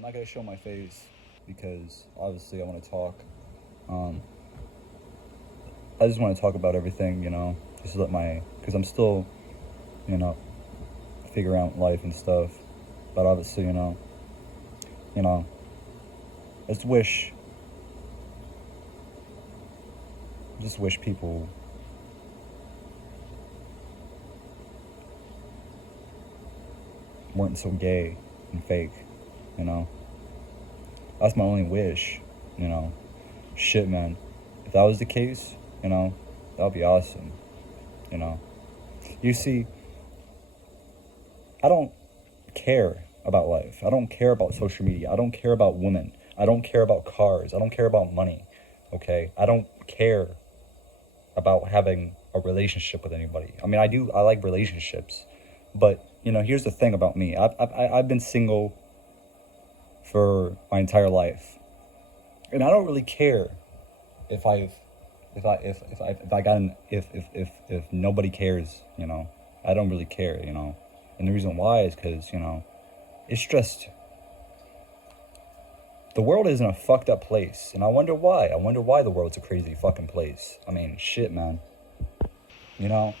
I'm not gonna show my face because obviously I want to talk. Um, I just want to talk about everything, just let because I'm still, you know, figuring out life and stuff. But obviously, you know, I just wish people weren't so gay and fake, you know. That's my only wish, you know. Shit, man. If that was the case, that would be awesome, you know. You see, I don't care about life. I don't care about social media. I don't care about women. I don't care about cars. I don't care about money. Okay? I don't care about having a relationship with anybody. I mean, I like relationships. But, here's the thing about me. I've been single for my entire life. And I don't really care if I've if I got an if nobody cares, I don't really care, and the reason why is because it's just the world is in a fucked up place, and I wonder why. I wonder why the world's a crazy fucking place. I mean, shit, man. You know,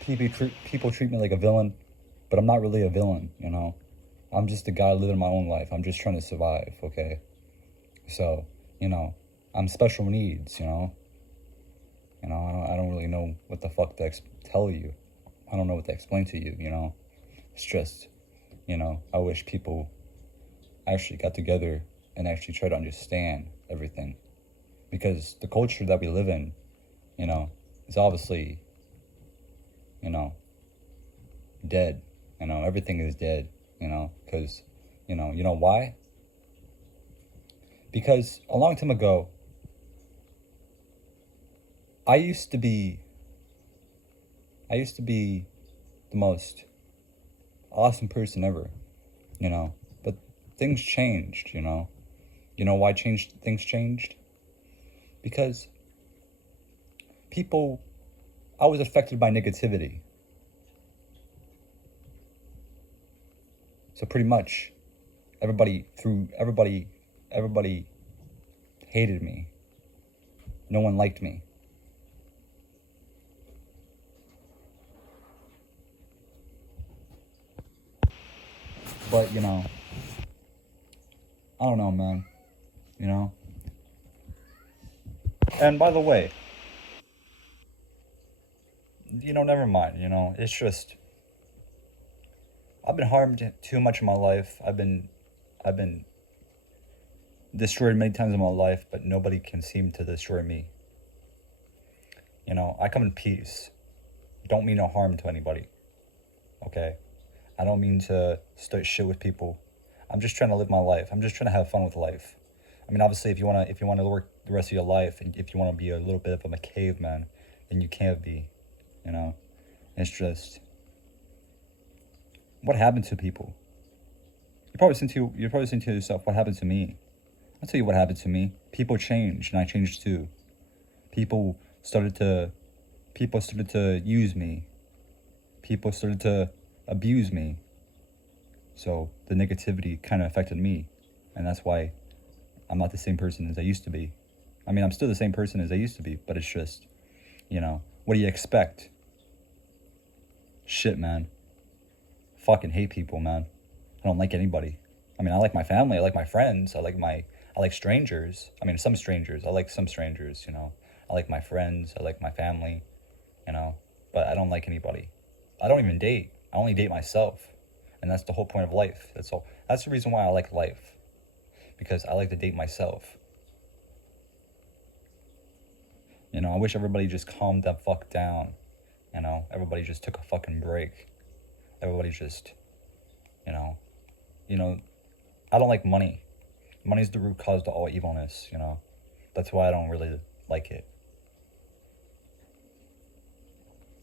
people treat me like a villain, but I'm not really a villain. I'm just a guy living my own life. I'm just trying to survive. Okay, so I'm special needs. I don't really know what the fuck to tell you. I don't know what to explain to you. It's just, I wish people actually got together and actually try to understand everything, because the culture that we live in, is obviously, you know, dead. Everything is dead. Because, you know why? Because a long time ago, I used to be the most awesome person ever, but things changed. You know why things changed? Because I was affected by negativity. So pretty much everybody hated me. No one liked me. But, I don't know, man. You know? And by the way, never mind, it's just I've been harmed too much in my life. I've been destroyed many times in my life, but nobody can seem to destroy me. I come in peace. Don't mean no harm to anybody. Okay? I don't mean to start shit with people. I'm just trying to live my life. I'm just trying to have fun with life. I mean, obviously, if you wanna work the rest of your life, and if you wanna be a little bit of a caveman, then you can't be. You know, it's just what happened to people. You're probably saying to yourself, what happened to me? I'll tell you what happened to me. People changed, and I changed too. People started to people started to use me. People started to abuse me. So the negativity kind of affected me, and that's why I'm not the same person as I used to be. I mean, I'm still the same person as I used to be, but it's just, what do you expect? Shit, man. Fucking hate people, man. I don't like anybody. I mean, I like my family, I like my friends, I like strangers. I mean, some strangers. I like some strangers, I like my friends, I like my family, but I don't like anybody. I don't even date. I only date myself. And that's the whole point of life. That's all. That's the reason why I like life. Because I like to date myself. I wish everybody just calmed the fuck down. Everybody just took a fucking break. Everybody just, you know, you know, I don't like money. Money's the root cause to all evilness, That's why I don't really like it.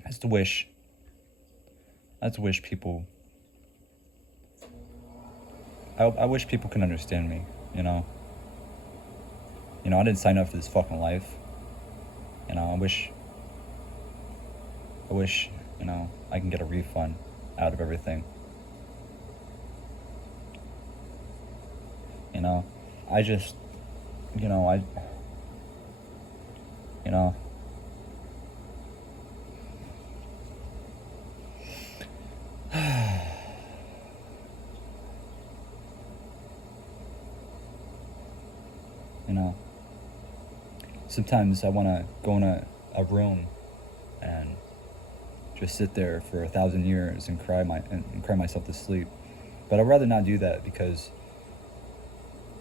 I just wish, people, I wish people can understand me, you know? I didn't sign up for this fucking life. I wish, I can get a refund out of everything. You know, I just, you know, you know, you know, sometimes I want to go in a room and just sit there for 1,000 years and cry myself to sleep. But I'd rather not do that because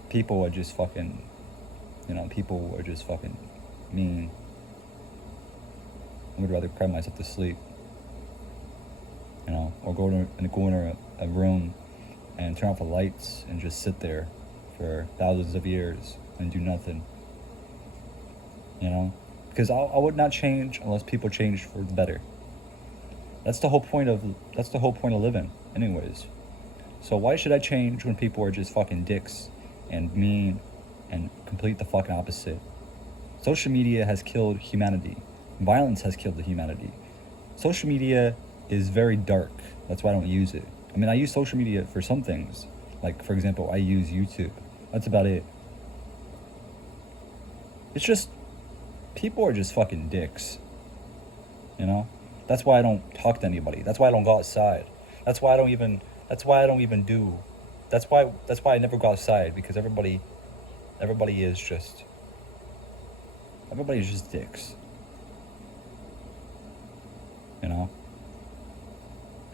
people are just fucking, people are just fucking mean. I would rather cry myself to sleep, or go in a room and turn off the lights and just sit there for thousands of years and do nothing. Because I would not change unless people changed for the better. That's the whole point of living, anyways. So why should I change when people are just fucking dicks and mean and complete the fucking opposite? Social media has killed humanity. Violence has killed the humanity. Social media is very dark. That's why I don't use it. I mean, I use social media for some things. Like, for example, I use YouTube. That's about it. It's just, people are just fucking dicks. That's why I don't talk to anybody. That's why I don't go outside. That's why I never go outside, because everybody is just dicks.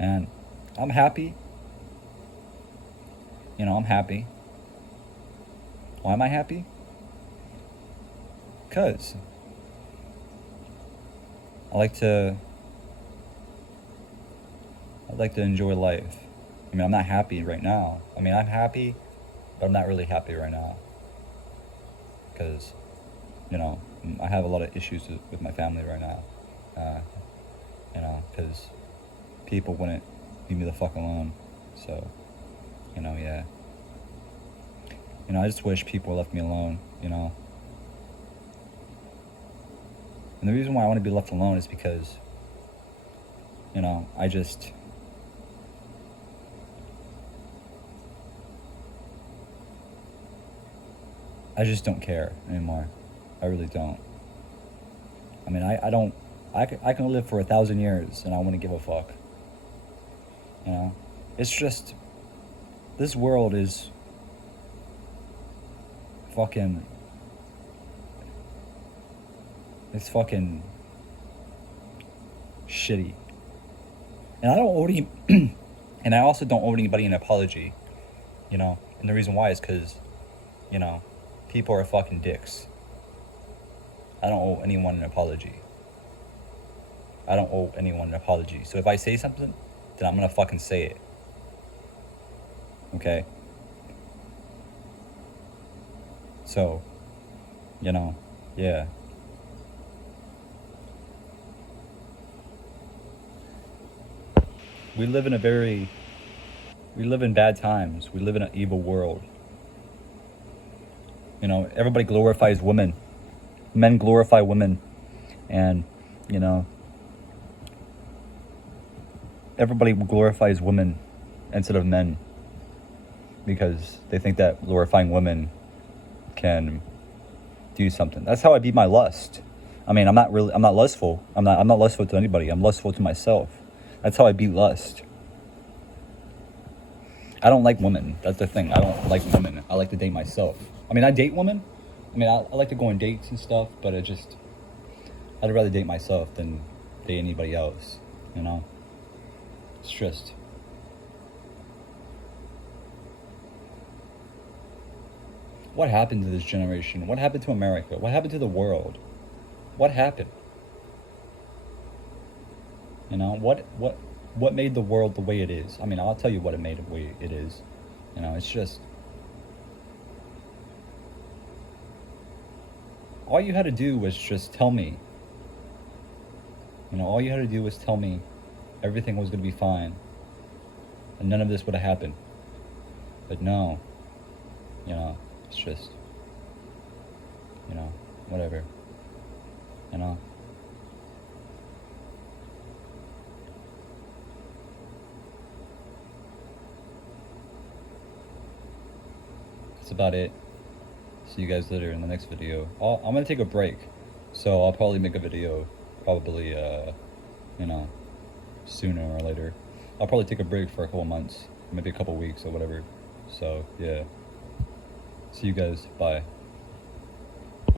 And I'm happy. I'm happy. Why am I happy? Because I like to enjoy life. I mean, I'm not happy right now. I mean, I'm happy, but I'm not really happy right now. Because, I have a lot of issues with my family right now. Because people wouldn't leave me the fuck alone. So, yeah. I just wish people left me alone, And the reason why I want to be left alone is because, I just don't care anymore. I really don't. I mean, I can live for 1,000 years and I wouldn't give a fuck. It's just, this world is fucking, it's fucking shitty. And I don't owe any, and I also don't owe anybody an apology, and the reason why is because, people are fucking dicks. I don't owe anyone an apology. So if I say something, then I'm gonna fucking say it. Okay? So, yeah. We live in bad times. We live in an evil world. Everybody glorifies women. Men glorify women. And, everybody glorifies women instead of men. Because they think that glorifying women can do something. That's how I beat my lust. I mean, I'm not lustful. I'm not lustful to anybody. I'm lustful to myself. That's how I beat lust. I don't like women. That's the thing. I don't like women. I like to date myself. I mean, I date women. I mean, I like to go on dates and stuff, but I'd rather date myself than date anybody else, It's just, what happened to this generation? What happened to America? What happened to the world? What happened? What made the world the way it is? I mean, I'll tell you what it made the way it is. It's just, all you had to do was just tell me. All you had to do was tell me everything was going to be fine. And none of this would have happened. But no. It's just, whatever. that's about it. See you guys later in the next video. I'm gonna take a break, so I'll probably make a video probably you know, sooner or later. I'll probably take a break for a couple months, maybe a couple weeks or whatever. So yeah, see you guys, bye.